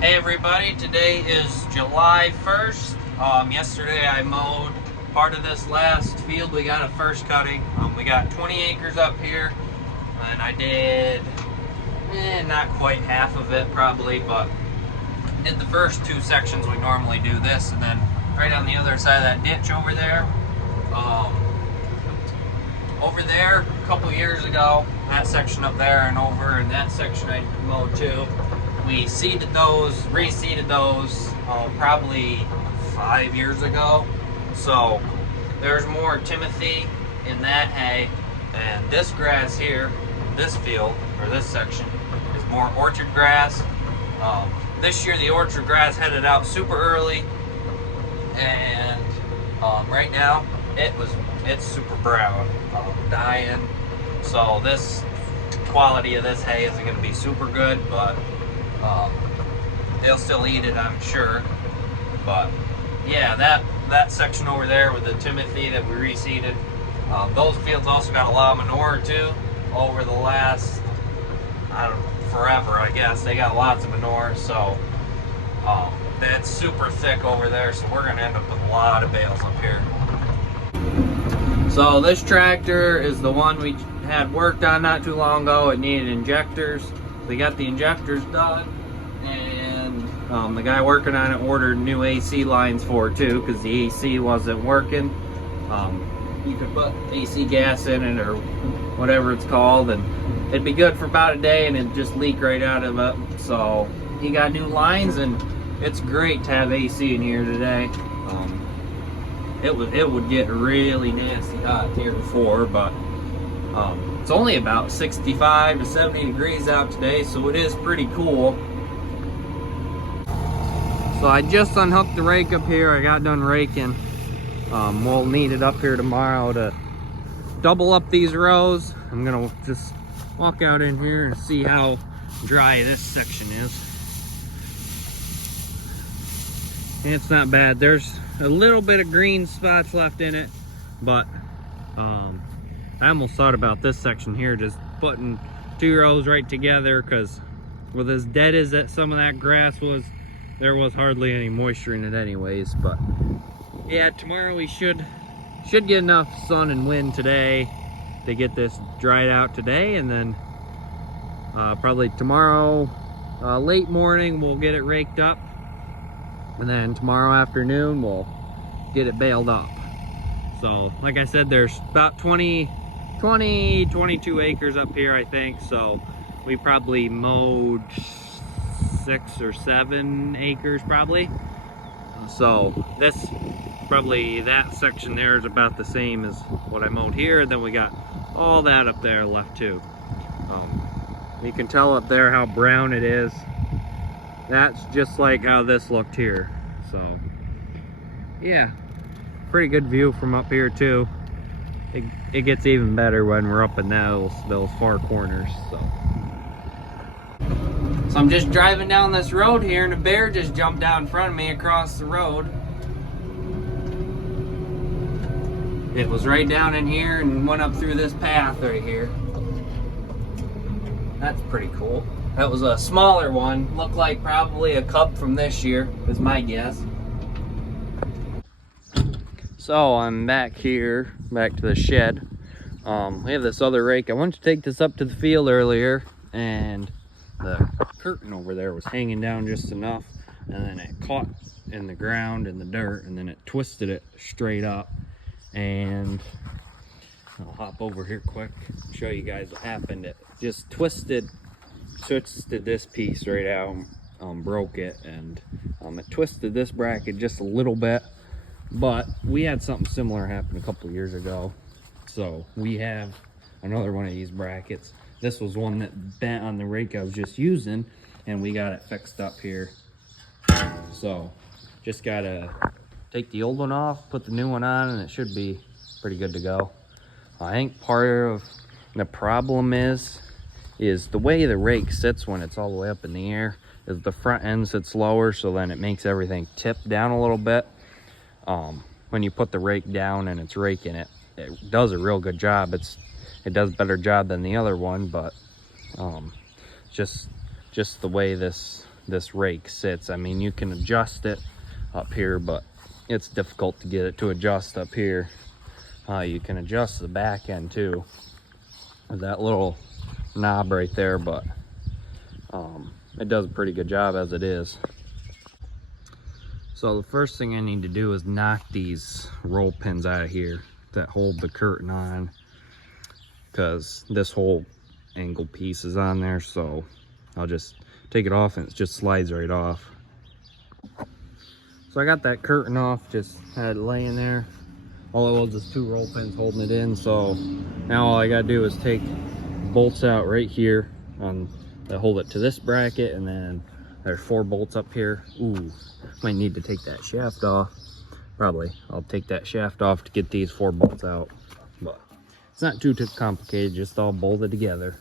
Hey everybody, today is July 1st. Yesterday I mowed part of this last field. We got a first cutting. We got 20 acres up here, and I did not quite half of it probably, but in the first two sections we normally do this, and then right on the other side of that ditch over there, a couple years ago, that section up there and over, and that section I mowed too. We seeded those, reseeded those probably 5 years ago. So there's more Timothy in that hay, and this grass here, this field, or this section, is more orchard grass. This year the orchard grass headed out super early, and right now it's super brown, dying. So this quality of this hay isn't going to be super good, but they'll still eat it, I'm sure. But yeah, that section over there with the Timothy that we reseeded, those fields also got a lot of manure too. Over the last, I don't know, forever, I guess, they got lots of manure. So that's super thick over there, so we're gonna end up with a lot of bales up here. So this tractor is the one we had worked on not too long ago. It needed injectors. We got the injectors done, and the guy working on it ordered new AC lines for it too, because the AC wasn't working. You could put AC gas in it or whatever it's called, and it'd be good for about a day, and it'd just leak right out of it. So he got new lines, and it's great to have AC in here today. It would get really nasty hot here before, but it's only about 65 to 70 degrees out today, so it is pretty cool. So I just unhooked the rake up here. I got done raking. We'll need it up here tomorrow to double up these rows. I'm gonna just walk out in here and see how dry this section is. And it's not bad. There's a little bit of green spots left in it, but I almost thought about this section here, just putting two rows right together, because with as dead as that some of that grass was, there was hardly any moisture in it anyways. But yeah, tomorrow we should get enough sun and wind today to get this dried out today, and then probably tomorrow late morning we'll get it raked up, and then tomorrow afternoon we'll get it baled up. So like I said, there's about 22 acres up here, I think. So we probably mowed 6 or 7 acres probably. So this, probably that section there is about the same as what I mowed here. And then we got all that up there left too. You can tell up there how brown it is. That's just like how this looked here. So yeah, pretty good view from up here too. It gets even better when we're up in those far corners. So I'm just driving down this road here, and a bear just jumped out in front of me across the road. It was right down in here and went up through this path right here. That's pretty cool. That was a smaller one. Looked like probably a cub from this year, is my guess. So I'm back here, back to the shed. We have this other rake. I wanted to take this up to the field earlier, and the curtain over there was hanging down just enough, and then it caught in the ground, in the dirt, and then it twisted it straight up. And I'll hop over here quick and show you guys what happened. It just twisted this piece right out, broke it, and it twisted this bracket just a little bit. But we had something similar happen a couple years ago, so we have another one of these brackets. This was one that bent on the rake I was just using, and we got it fixed up here. So just gotta take the old one off, put the new one on, and it should be pretty good to go. I think part of the problem is the way the rake sits when it's all the way up in the air. Is the front end sits lower, so then it makes everything tip down a little bit. When you put the rake down and it's raking it, it does a real good job. It does a better job than the other one, but just the way this this rake sits. I mean, you can adjust it up here, but it's difficult to get it to adjust up here. You can adjust the back end too with that little knob right there, but it does a pretty good job as it is. So the first thing I need to do is knock these roll pins out of here that hold the curtain on, because this whole angle piece is on there. So I'll just take it off and it just slides right off. So I got that curtain off, just had it laying there. All it was is 2 roll pins holding it in. So now all I gotta do is take bolts out right here that hold it to this bracket, and then there's 4 bolts up here. Ooh, might need to take that shaft off. Probably I'll take that shaft off to get these 4 bolts out, but it's not too complicated, just all bolted together.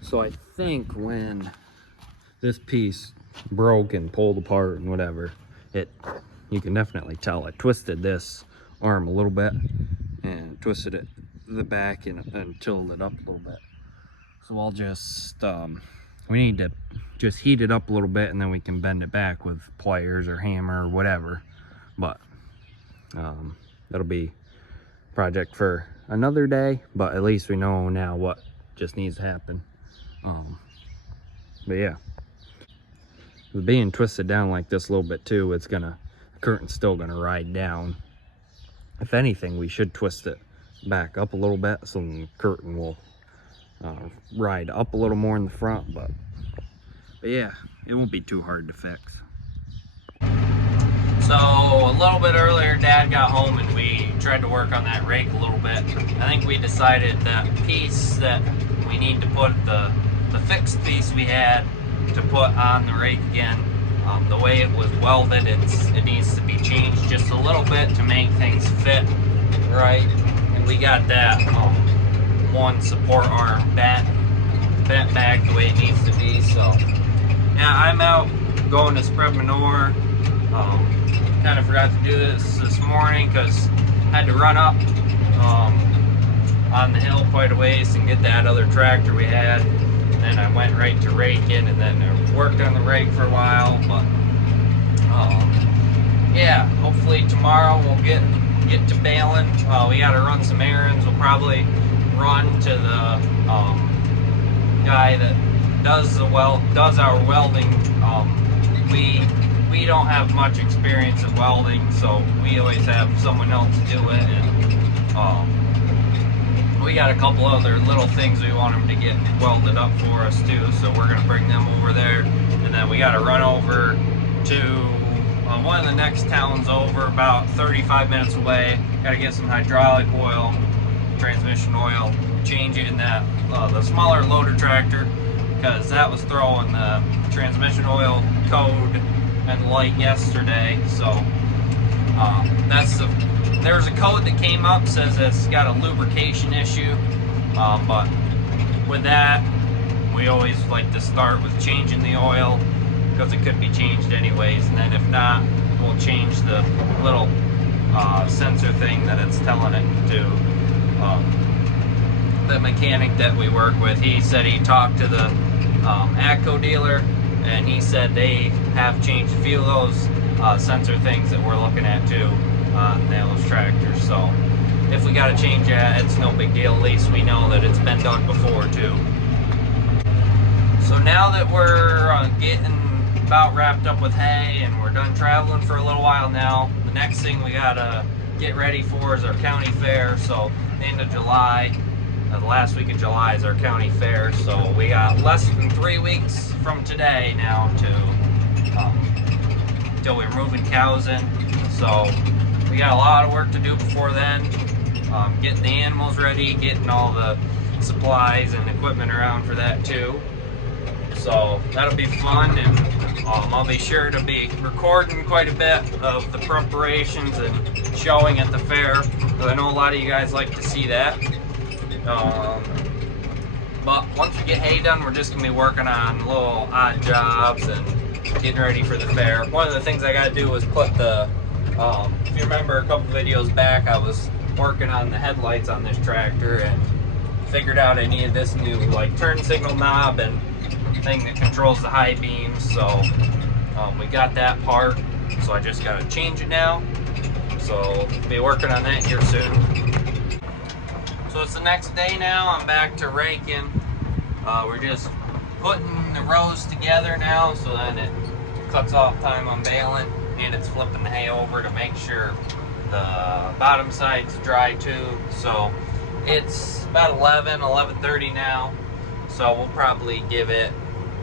So I think when this piece broke and pulled apart and whatever, you can definitely tell I twisted this arm a little bit and twisted it the back and tilted it up a little bit. So I'll just we need to just heat it up a little bit, and then we can bend it back with pliers or hammer or whatever. But that'll be a project for another day, but at least we know now what just needs to happen. But yeah, with being twisted down like this a little bit too, the curtain's still gonna ride down. If anything, we should twist it back up a little bit so the curtain will ride up a little more in the front. But yeah, it won't be too hard to fix. So a little bit earlier, Dad got home and we tried to work on that rake a little bit. I think we decided that piece that we need to put the fixed piece we had to put on the rake again. The way it was welded, it needs to be changed just a little bit to make things fit right. And we got that one support arm bent back the way it needs to be. So yeah, I'm out going to spread manure. Kind of forgot to do this morning because I had to run up on the hill quite a ways and get that other tractor we had. And then I went right to raking, and then I worked on the rake for a while. But yeah, hopefully tomorrow we'll get to baling. We got to run some errands. We'll probably run to the guy that does our welding. We don't have much experience in welding, so we always have someone else do it. And we got a couple other little things we want them to get welded up for us too, so we're gonna bring them over there. And then we got to run over to one of the next towns over, about 35 minutes away. Got to get some hydraulic oil, transmission oil, change it in that the smaller loader tractor, because that was throwing the transmission oil code and light yesterday. So there's a code that came up, says it's got a lubrication issue, but with that we always like to start with changing the oil, because it could be changed anyways. And then if not, we'll change the little sensor thing that it's telling it to. The mechanic that we work with, he said he talked to the AGCO dealer, and he said they have changed a few of those sensor things that we're looking at too on those tractors. So if we got to change that, it's no big deal. At least we know that it's been done before too. So now that we're getting about wrapped up with hay and we're done traveling for a little while now, the next thing we gotta get ready for is our county fair. So the end of July, the last week of July is our county fair. So we got less than 3 weeks from today now till we're moving cows in. So we got a lot of work to do before then. Getting the animals ready, getting all the supplies and equipment around for that too. So So that'll be fun, and I'll be sure to be recording quite a bit of the preparations and showing at the fair, because I know a lot of you guys like to see that. But once we get hay done, we're just gonna be working on little odd jobs and getting ready for the fair. One of the things I gotta do is put the, if you remember a couple videos back, I was working on the headlights on this tractor and figured out I needed this new like turn signal knob and thing that controls the high beams. So we got that part, so I just gotta change it now. So be working on that here soon. So it's the next day now. I'm back to raking. We're just putting the rows together now, so then it cuts off time on baling, and it's flipping the hay over to make sure the bottom side's dry too. So it's about 11:30 now, so we'll probably give it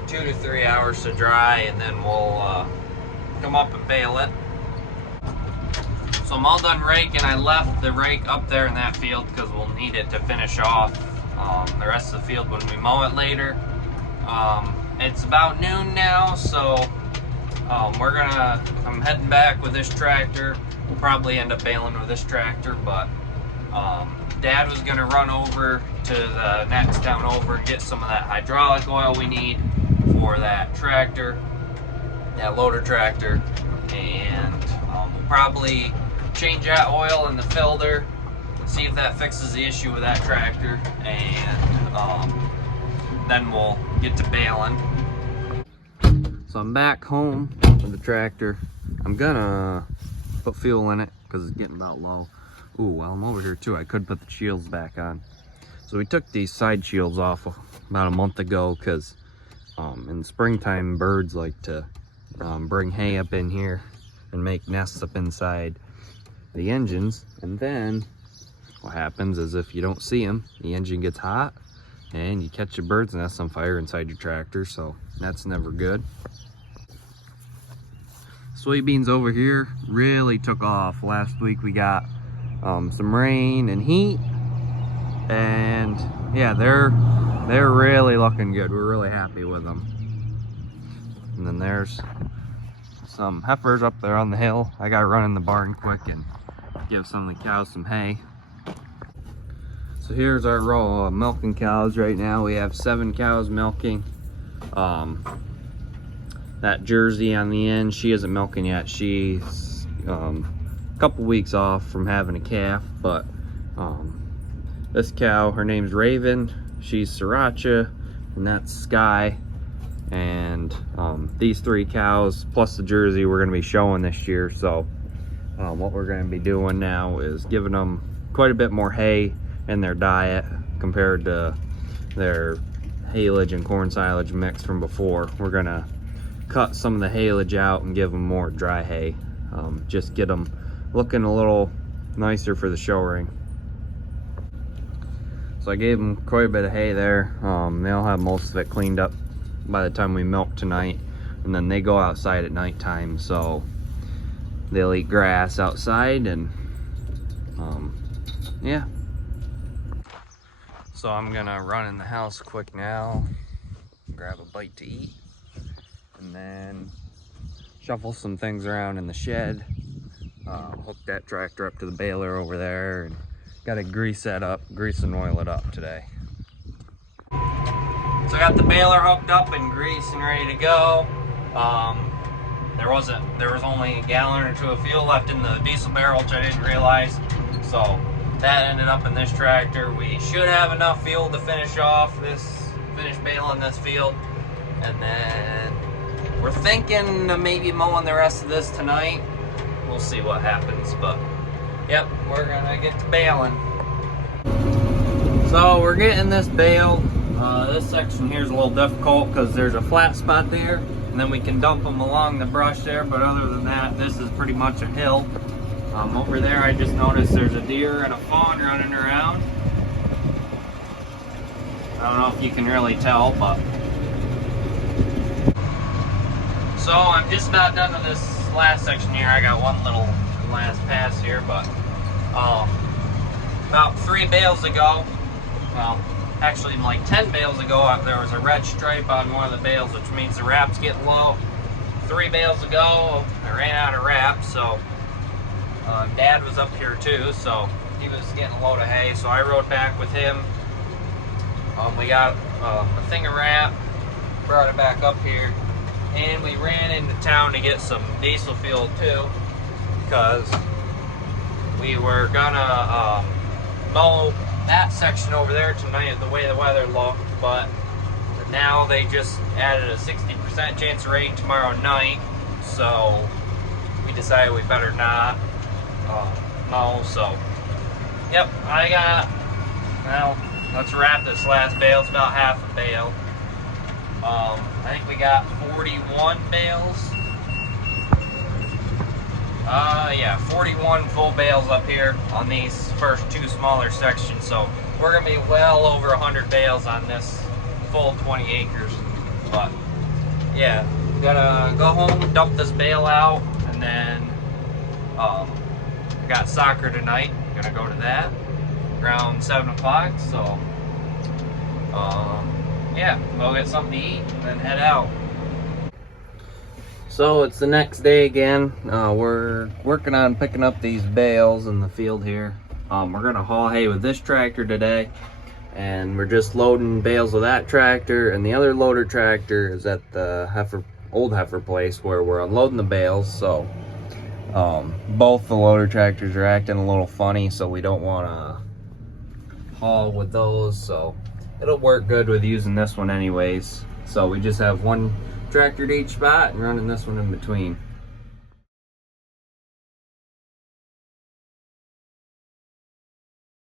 2 to 3 hours to dry, and then we'll come up and bale it. So I'm all done raking. I left the rake up there in that field because we'll need it to finish off the rest of the field when we mow it later. It's about noon now, so I'm heading back with this tractor. We'll probably end up baling with this tractor, but Dad was gonna run over to the next town over and get some of that hydraulic oil we need for that tractor, that loader tractor, and we'll probably change that oil in the filter, see if that fixes the issue with that tractor, and then we'll get to baling. So I'm back home with the tractor. I'm gonna put fuel in it because it's getting about low. Ooh, while I'm over here too, I could put the shields back on. So we took these side shields off about a month ago because in the springtime birds like to bring hay up in here and make nests up inside the engines, and then what happens is if you don't see them, the engine gets hot and you catch a bird's nest on fire inside your tractor, so that's never good. Soybeans over here really took off. Last week we got some rain and heat, and yeah, they're really looking good. We're really happy with them. And then there's some heifers up there on the hill. I gotta run in the barn quick and give some of the cows some hay. So here's our row of milking cows right now. We have 7 cows milking. That Jersey on the end, she isn't milking yet. She's a couple weeks off from having a calf, but this cow, her name's Raven, she's Sriracha, and that's Sky. And these 3 cows plus the Jersey we're going to be showing this year. So what we're going to be doing now is giving them quite a bit more hay in their diet compared to their haylage and corn silage mix from before. We're going to cut some of the haylage out and give them more dry hay. Just get them looking a little nicer for the show ring. So I gave them quite a bit of hay there. They'll have most of it cleaned up by the time we milk tonight, and then they go outside at nighttime, so they'll eat grass outside, and yeah. So I'm gonna run in the house quick now, grab a bite to eat, and then shuffle some things around in the shed, hook that tractor up to the baler over there, and gotta grease that up, grease and oil it up today. So I got the baler hooked up and greased and ready to go. There was only a gallon or 2 of fuel left in the diesel barrel, which I didn't realize. So that ended up in this tractor. We should have enough fuel to finish baling this field. And then we're thinking of maybe mowing the rest of this tonight. We'll see what happens, but yep, we're gonna get to baling. So we're getting this bale. This section here is a little difficult because there's a flat spot there, and then we can dump them along the brush there, but other than that, this is pretty much a hill. Over there I just noticed there's a deer and a fawn running around. I don't know if you can really tell, but so I'm just about done with this last section here. I got one little last pass here, but about 3 bales ago, well, actually like 10 bales ago, there was a red stripe on one of the bales, which means the wrap's getting low. 3 bales ago, I ran out of wrap, so Dad was up here too, so he was getting a load of hay, so I rode back with him. We got a thing of wrap, brought it back up here, and we ran into town to get some diesel fuel too, because we were gonna mow that section over there tonight the way the weather looked, but now they just added a 60% chance of rain tomorrow night, so we decided we better not mow. So yep, well, let's wrap this last bale. It's about half a bale. I think we got 41 bales. Yeah, 41 full bales up here on these first 2 smaller sections. So we're gonna be well over 100 bales on this full 20 acres. But yeah, gotta go home, dump this bale out, and then I got soccer tonight. Gonna go to that around 7 o'clock. So yeah, go get something to eat and then head out. So it's the next day again. We're working on picking up these bales in the field here. We're gonna haul hay with this tractor today, and we're just loading bales with that tractor, and the other loader tractor is at the old heifer place where we're unloading the bales. So both the loader tractors are acting a little funny, so we don't want to haul with those, so it'll work good with using this one anyways. So we just have one tractor to each spot and running this one in between.